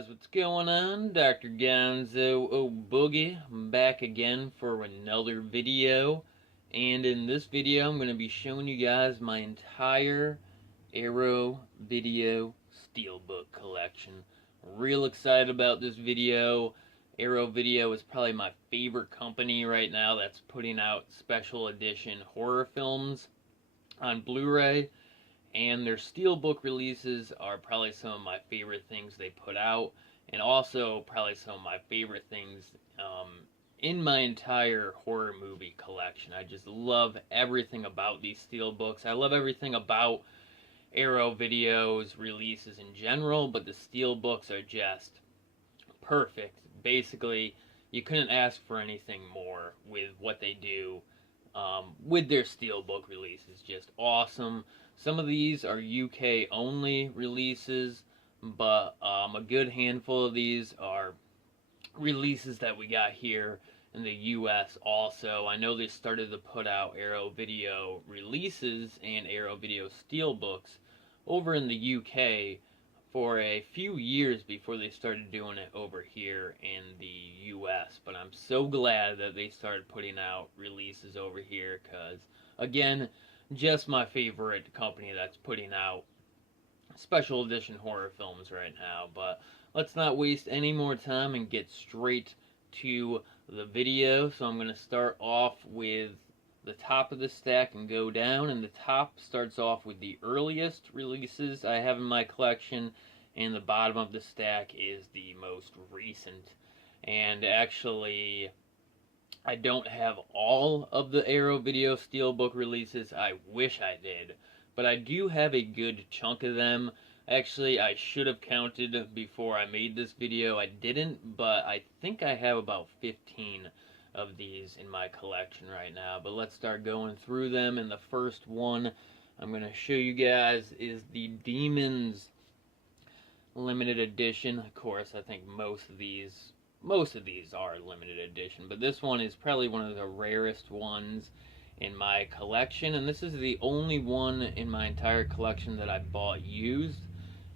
guys, what's going on? Dr. Gonzo Boogie. I'm back again for another video. And in this video, I'm going to be showing you guys my entire Arrow Video Steelbook collection. Real excited about this video. Arrow Video is probably my favorite company right now that's putting out special edition horror films on Blu-ray. And their Steelbook releases are probably some of my favorite things they put out, and also probably some of my favorite things in my entire horror movie collection. I just love everything about these Steelbooks. I love everything about Arrow Video's releases in general, but the Steelbooks are just perfect. Basically, you couldn't ask for anything more with what they do with their Steelbook releases. Just awesome. Some of these are UK only releases, but a good handful of these are releases that we got here in the US also. I know they started to put out Arrow Video releases and Arrow Video Steelbooks over in the UK for a few years before they started doing it over here in the US. But I'm so glad that they started putting out releases over here because, again, just my favorite company that's putting out special edition horror films right now. But let's not waste any more time and get straight to the video. So I'm going to start off with the top of the stack and go down. And the top starts off with the earliest releases I have in my collection, and the bottom of the stack is the most recent. And actually, I don't have all of the Arrow Video Steelbook releases. I wish I did. But I do have a good chunk of them. Actually, I should have counted before I made this video. I didn't, but I think I have about 15 of these in my collection right now. But let's start going through them. And the first one I'm going to show you guys is the Demons limited edition. Of course, I think most of these are limited edition, but this one is probably one of the rarest ones in my collection, and this is the only one in my entire collection that I bought used.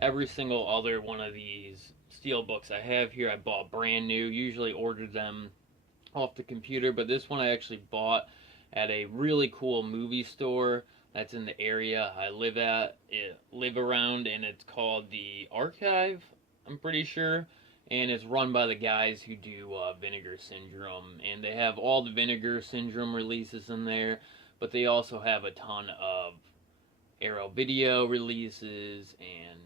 Every single other one of these Steelbooks I have here I bought brand new, usually ordered them off the computer, but this one I actually bought at a really cool movie store that's in the area I live around, and it's called the Archive, I'm pretty sure. And it's run by the guys who do Vinegar Syndrome. And they have all the Vinegar Syndrome releases in there. But they also have a ton of Arrow Video releases and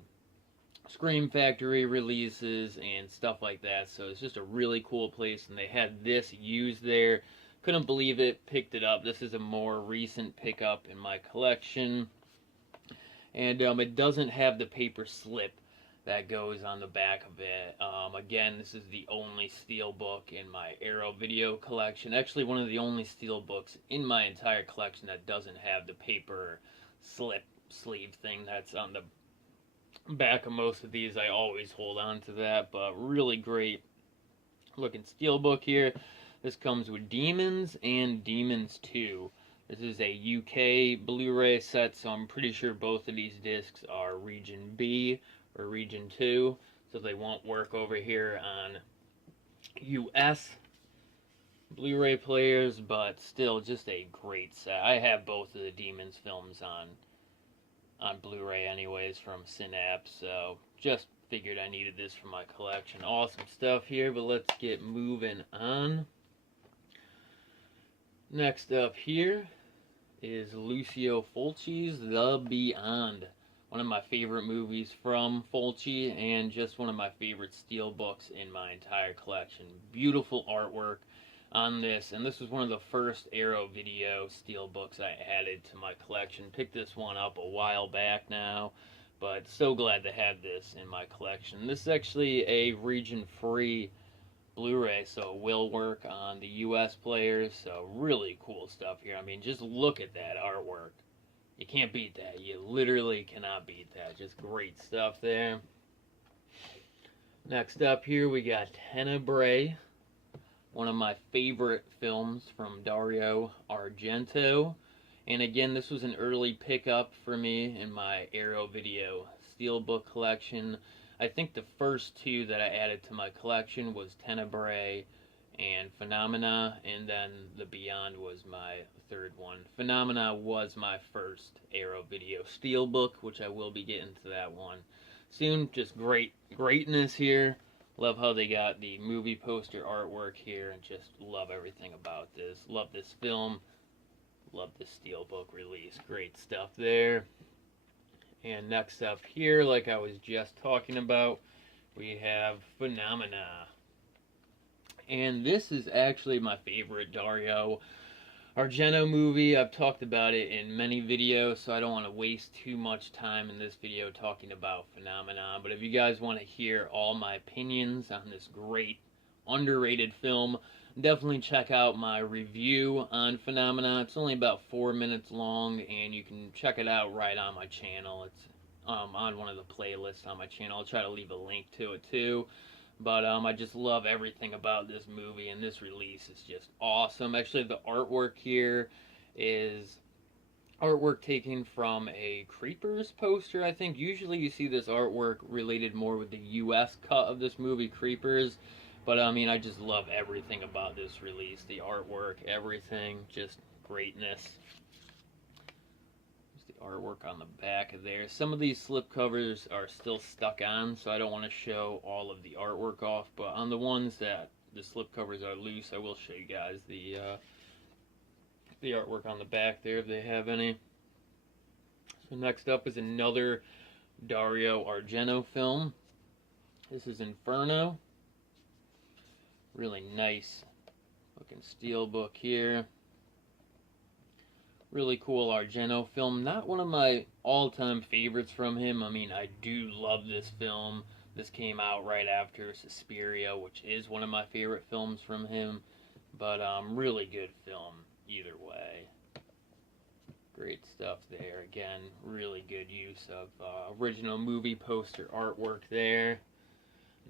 Scream Factory releases and stuff like that. So it's just a really cool place. And they had this used there. Couldn't believe it. Picked it up. This is a more recent pickup in my collection. And it doesn't have the paper slip that goes on the back of it. Again, this is the only Steelbook in my Arrow Video collection. Actually, one of the only Steelbooks in my entire collection that doesn't have the paper slip sleeve thing that's on the back of most of these. I always hold on to that, but really great looking Steelbook here. This comes with Demons and Demons 2. This is a UK Blu-ray set, so I'm pretty sure both of these discs are Region B or Region 2, so they won't work over here on US Blu-ray players, but still just a great set. I have both of the Demons films on Blu-ray anyways from Synapse, so just figured I needed this for my collection. Awesome stuff here, but let's get moving on. Next up here is Lucio Fulci's The Beyond. One of my favorite movies from Fulci, and just one of my favorite Steelbooks in my entire collection. Beautiful artwork on this, and this was one of the first Arrow Video Steelbooks I added to my collection. Picked this one up a while back now, but so glad to have this in my collection. This is actually a region-free Blu-ray, so it will work on the US players, so really cool stuff here. I mean, just look at that artwork. You can't beat that. You literally cannot beat that. Just great stuff there. Next up here we got Tenebrae, one of my favorite films from Dario Argento. And again, this was an early pickup for me in my Arrow Video Steelbook collection. I think the first two that I added to my collection was Tenebrae and Phenomena, and then the Beyond was my third one. Phenomena was my first Arrow video Steelbook, which I will be getting to that one soon. Just greatness here. Love how they got the movie poster artwork here, and just love everything about this. Love this film. Love this Steelbook release. Great stuff there. And next up here, like I was just talking about, we have Phenomena. And this is actually my favorite Dario Argento movie. I've talked about it in many videos, so I don't want to waste too much time in this video talking about Phenomena. But if you guys want to hear all my opinions on this great, underrated film, definitely check out my review on Phenomena. It's only about 4 minutes long, and you can check it out right on my channel. It's on one of the playlists on my channel. I'll try to leave a link to it too. But I just love everything about this movie, and this release is just awesome. Actually, the artwork here is artwork taken from a Creepers poster, I think. Usually you see this artwork related more with the US cut of this movie, Creepers. But I mean, I just love everything about this release. The artwork, everything, just greatness. There's the artwork on the back of there. Some of these slipcovers are still stuck on, so I don't want to show all of the artwork off. But on the ones that the slipcovers are loose, I will show you guys the artwork on the back there if they have any. So next up is another Dario Argento film. This is Inferno. Really nice looking steelbook here. Really cool Argento film. Not one of my all-time favorites from him. I mean, I do love this film. This came out right after Suspiria, which is one of my favorite films from him. But really good film either way. Great stuff there. Again, really good use of original movie poster artwork there.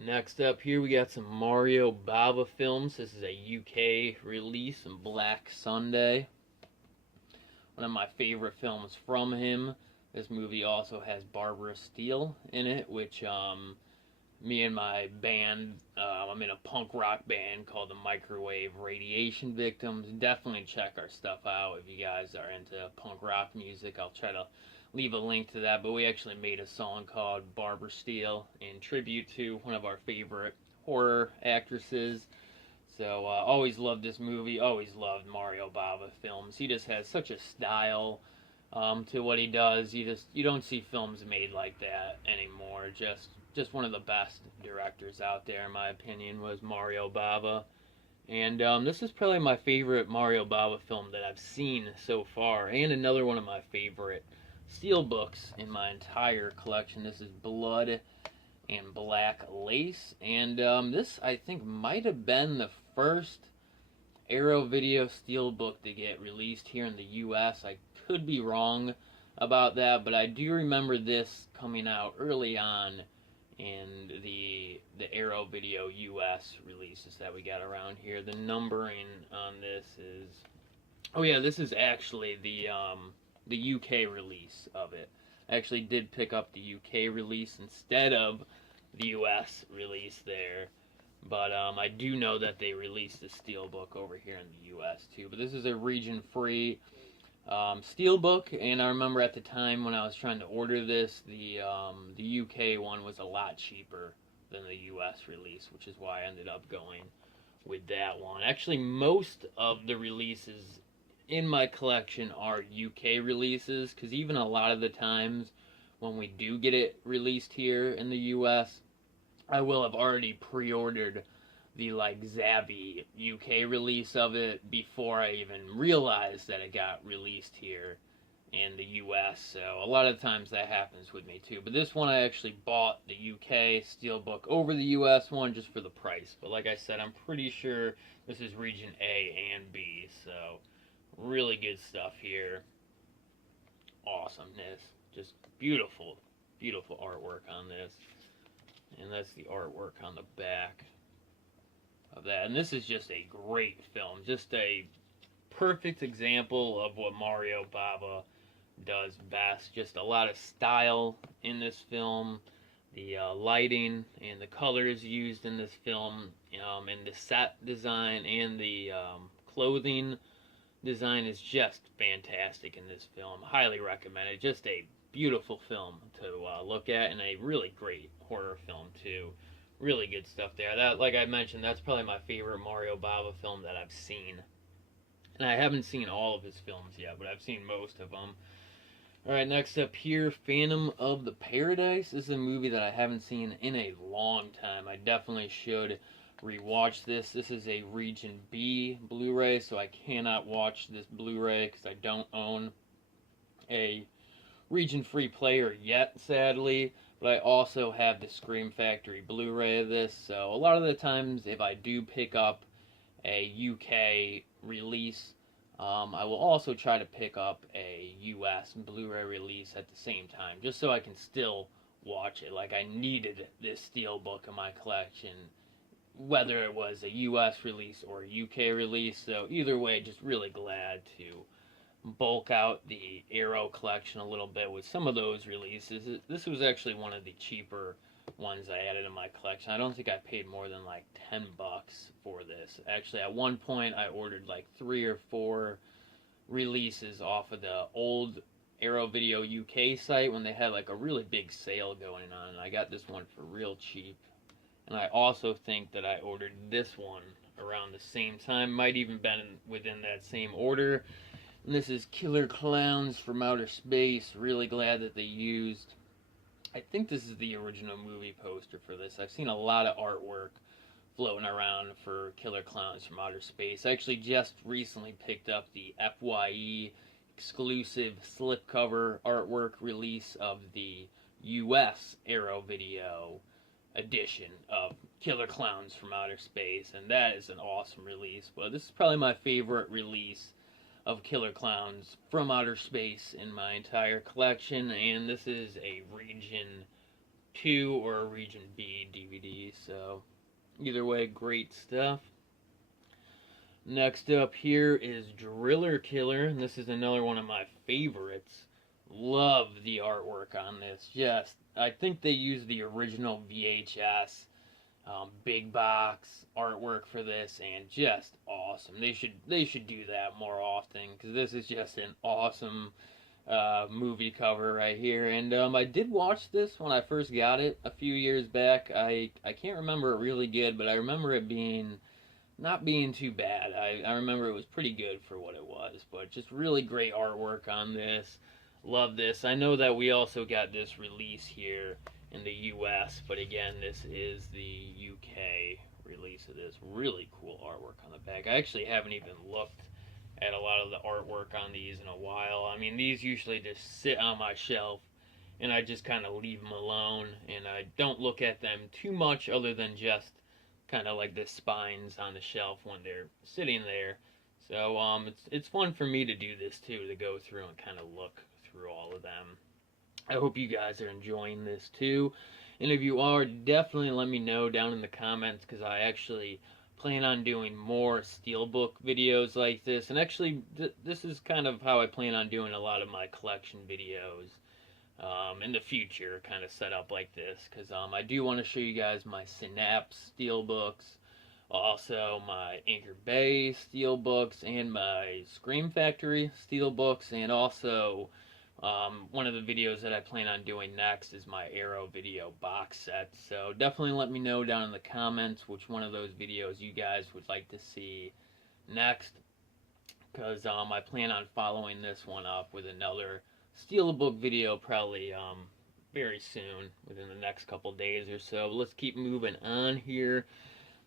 Next up here we got some Mario Bava films. This is a UK release on Black Sunday. One of my favorite films from him. This movie also has Barbara Steele in it, which me and my band, I'm in a punk rock band called the Microwave Radiation Victims. Definitely check our stuff out if you guys are into punk rock music. I'll try to leave a link to that, but we actually made a song called Barbara Steele in tribute to one of our favorite horror actresses. So always loved this movie, always loved Mario Bava films. He just has such a style to what he does. You don't see films made like that anymore. Just one of the best directors out there, in my opinion, was Mario Bava. And this is probably my favorite Mario Bava film that I've seen so far, and another one of my favorite steelbooks in my entire collection. This is Blood and Black Lace, and this I think might have been the first Arrow video steelbook to get released here in the US. I could be wrong about that, but I do remember this coming out early on in the Arrow video US releases that we got around here. The numbering on this is, oh yeah, this is actually the UK release of it. I actually did pick up the UK release instead of the US release there. But I do know that they released the steelbook over here in the US too. But this is a region-free steelbook, and I remember at the time when I was trying to order this, the UK one was a lot cheaper than the US release, which is why I ended up going with that one. Actually, most of the releases in my collection are UK releases, because even a lot of the times when we do get it released here in the US, I will have already pre-ordered the Zavvi UK release of it before I even realized that it got released here in the US. So a lot of times that happens with me too. But this one I actually bought the UK steelbook over the US one just for the price. But like I said, I'm pretty sure this is region A and B. So really good stuff here. Awesomeness. Just beautiful, beautiful artwork on this. And that's the artwork on the back of that. And this is just a great film. Just a perfect example of what Mario Bava does best. Just a lot of style in this film. the lighting and the colors used in this film, and the set design and the clothing design is just fantastic in this film. Highly recommended. Just a beautiful film to look at, and a really great horror film too. Really good stuff there. That, like I mentioned, that's probably my favorite Mario Bava film that I've seen. And I haven't seen all of his films yet, but I've seen most of them. Alright, next up here, Phantom of the Paradise. This is a movie that I haven't seen in a long time. I definitely should rewatch this. This is a Region B Blu-ray, so I cannot watch this Blu-ray because I don't own a region-free player yet, sadly. But I also have the Scream Factory Blu-ray of this, so a lot of the times if I do pick up a UK release, I will also try to pick up a US Blu-ray release at the same time, just so I can still watch it. Like, I needed this Steelbook in my collection, whether it was a US release or a UK release. So either way, just really glad to bulk out the Arrow collection a little bit with some of those releases. This was actually one of the cheaper ones I added in my collection. I don't think I paid more than like $10 for this. Actually, at one point I ordered like 3 or 4 releases off of the old Arrow Video UK site when they had like a really big sale going on, and I got this one for real cheap. And I also think that I ordered this one around the same time, might even been within that same order. And this is Killer Clowns from Outer Space. Really glad that they used, I think this is the original movie poster for this. I've seen a lot of artwork floating around for Killer Clowns from Outer Space. I actually just recently picked up the FYE exclusive slipcover artwork release of the US Arrow Video edition of Killer Clowns from Outer Space, and that is an awesome release. But this is probably my favorite release of Killer Clowns from Outer Space in my entire collection, and this is a Region 2 or a Region B DVD, so either way, great stuff. Next up here is Driller Killer, and this is another one of my favorites. Love the artwork on this. Just, I think they used the original VHS big box artwork for this, and just awesome. They should do that more often, because this is just an awesome movie cover right here. And I did watch this when I first got it a few years back. I can't remember it really good, but I remember it not being too bad. I remember it was pretty good for what it was, but just really great artwork on this. Love this. I know that we also got this release here in the US, but again, this is the UK release of this. Really cool artwork on the back. I actually haven't even looked at a lot of the artwork on these in a while. I mean, these usually just sit on my shelf and I just kind of leave them alone, and I don't look at them too much other than just kind of like the spines on the shelf when they're sitting there. So it's fun for me to do this too, to go through and kind of look through all of them. I hope you guys are enjoying this too, and if you are, definitely let me know down in the comments, because I actually plan on doing more Steelbook videos like this. And actually this is kind of how I plan on doing a lot of my collection videos in the future, kind of set up like this, because I do want to show you guys my Synapse Steelbooks, also my Anchor Bay Steelbooks, and my Scream Factory Steelbooks, and also one of the videos that I plan on doing next is my Arrow Video box set. So definitely let me know down in the comments which one of those videos you guys would like to see next, because I plan on following this one up with another Steelbook video probably very soon, within the next couple days or so. Let's keep moving on here.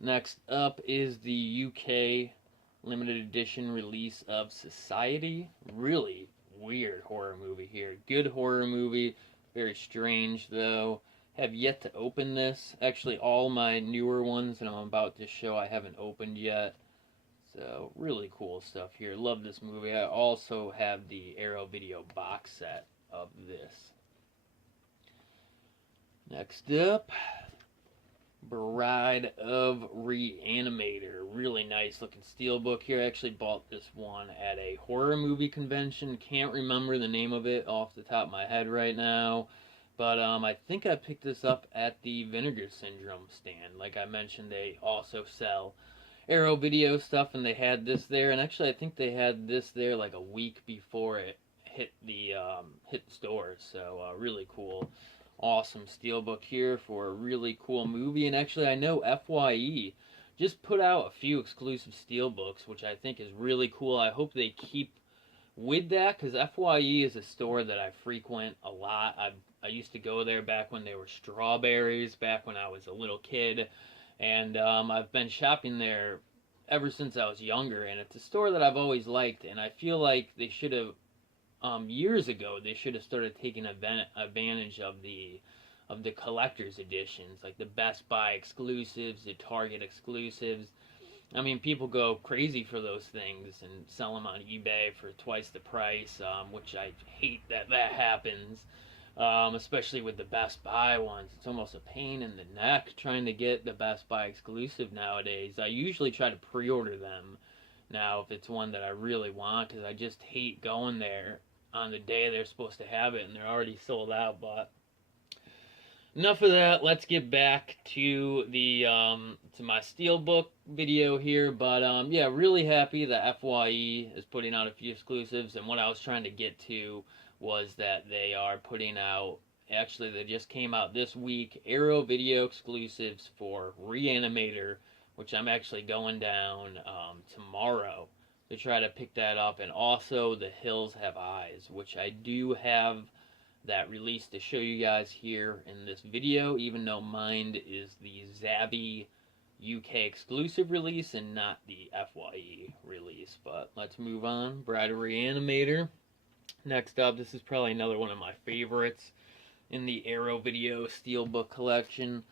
Next up is the UK limited edition release of Society. Really weird horror movie here. Good horror movie. Very strange though. Have yet to open this. Actually, all my newer ones that I'm about to show I haven't opened yet. So really cool stuff here. Love this movie. I also have the Arrow Video box set of this. Next up, Bride of Reanimator. Really nice looking steelbook here. I actually bought this one at a horror movie convention. Can't remember the name of it off the top of my head right now, But I think I picked this up at the Vinegar Syndrome stand. Like I mentioned, they also sell Arrow Video stuff, and they had this there. And actually, I think they had this there like a week before it hit the stores. So really cool, awesome steelbook here for a really cool movie. And actually, I know FYE just put out a few exclusive steelbooks, which I think is really cool. I hope they keep with that, because FYE is a store that I frequent a lot. I used to go there back when they were Strawberries, back when I was a little kid, and I've been shopping there ever since I was younger, and it's a store that I've always liked, and I feel like they should have, years ago, they should have started taking advantage of the collector's editions, like the Best Buy exclusives, the Target exclusives. I mean, people go crazy for those things and sell them on eBay for twice the price, which I hate that happens, especially with the Best Buy ones. It's almost a pain in the neck trying to get the Best Buy exclusive nowadays. I usually try to pre-order them now if it's one that I really want, because I just hate going there on the day they're supposed to have it and they're already sold out. But enough of that. Let's get back to the to my steelbook video here. But yeah, really happy that FYE is putting out a few exclusives. And what I was trying to get to was that they are putting out, actually they just came out this week, Arrow Video exclusives for Reanimator, which I'm actually going down tomorrow to try to pick that up. And also The Hills Have Eyes, which I do have that release to show you guys here in this video, even though mine is the Zabby UK exclusive release and not the FYE release. But let's move on. Bride of Reanimator. Next up, this is probably another one of my favorites in the Arrow Video Steelbook collection.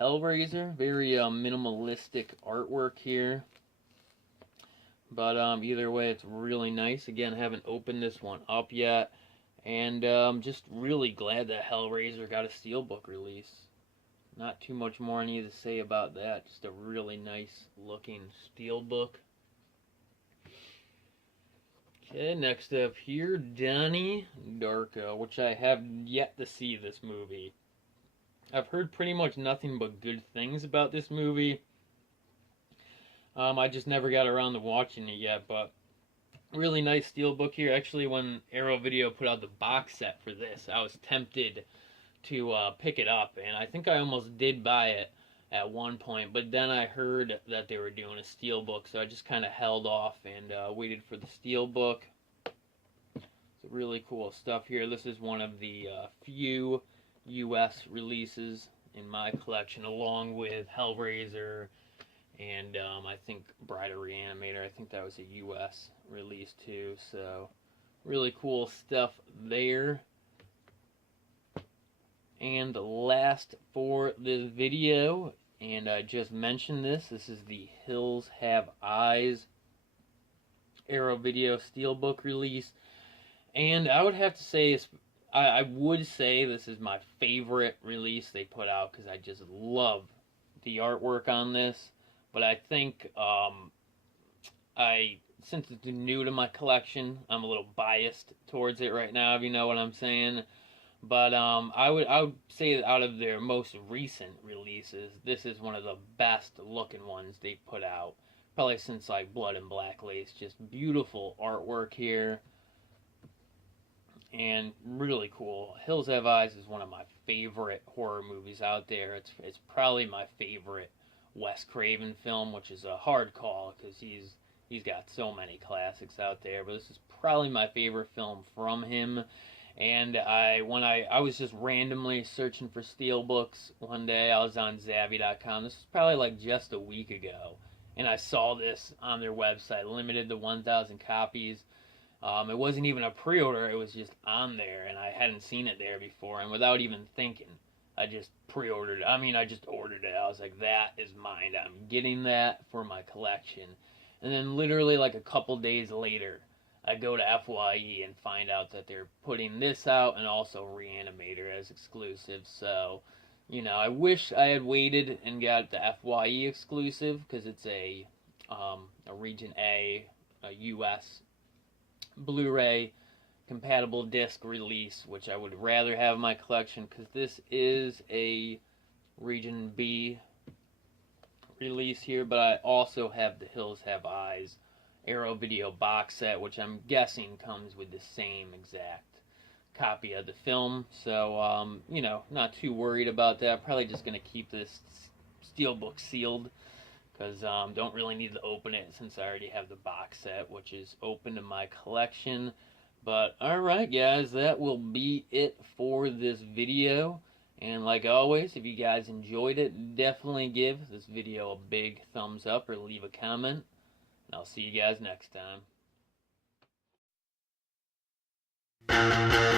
Hellraiser. Very minimalistic artwork here. But either way, it's really nice. Again, I haven't opened this one up yet. And just really glad that Hellraiser got a steelbook release. Not too much more I need to say about that. Just a really nice looking steelbook. Okay, next up here, Donnie Darko, which I have yet to see this movie. I've heard pretty much nothing but good things about this movie. I just never got around to watching it yet, but really nice steelbook here. Actually, when Arrow Video put out the box set for this, I was tempted to pick it up, and I think I almost did buy it at one point, but then I heard that they were doing a steelbook, so I just kind of held off and waited for the steelbook. It's really cool stuff here. This is one of the few US releases in my collection, along with Hellraiser and I think Bride of Reanimator. I think that was a US release too, so really cool stuff there. And last for this video, and I just mentioned this is the Hills Have Eyes Arrow Video Steelbook release. And I would have to say, I would say this is my favorite release they put out, because I just love the artwork on this. But I think since it's new to my collection, I'm a little biased towards it right now, if you know what I'm saying. But I would say that out of their most recent releases, this is one of the best looking ones they put out, probably since like Blood and Black Lace. Just beautiful artwork here, and really cool. Hills Have Eyes is one of my favorite horror movies out there. It's probably my favorite Wes Craven film, which is a hard call because he's got so many classics out there, but this is probably my favorite film from him. And I was just randomly searching for steelbooks one day, I was on Zavvi.com. This was probably like just a week ago, and I saw this on their website, limited to 1,000 copies. It wasn't even a pre-order, it was just on there, and I hadn't seen it there before, and without even thinking, I just pre-ordered it. I just ordered it. I was like, that is mine. I'm getting that for my collection. And then literally like a couple days later, I go to FYE and find out that they're putting this out and also Reanimator as exclusive. So, I wish I had waited and got the FYE exclusive, because it's a Region A, a US Blu-ray compatible disc release, which I would rather have in my collection because this is a Region B release here, but I also have the Hills Have Eyes Arrow Video box set, which I'm guessing comes with the same exact copy of the film. So, you know, not too worried about that. Probably just going to keep this Steelbook sealed because don't really need to open it since I already have the box set, which is open to my collection. But alright guys, that will be it for this video. And like always, if you guys enjoyed it, definitely give this video a big thumbs up or leave a comment. And I'll see you guys next time.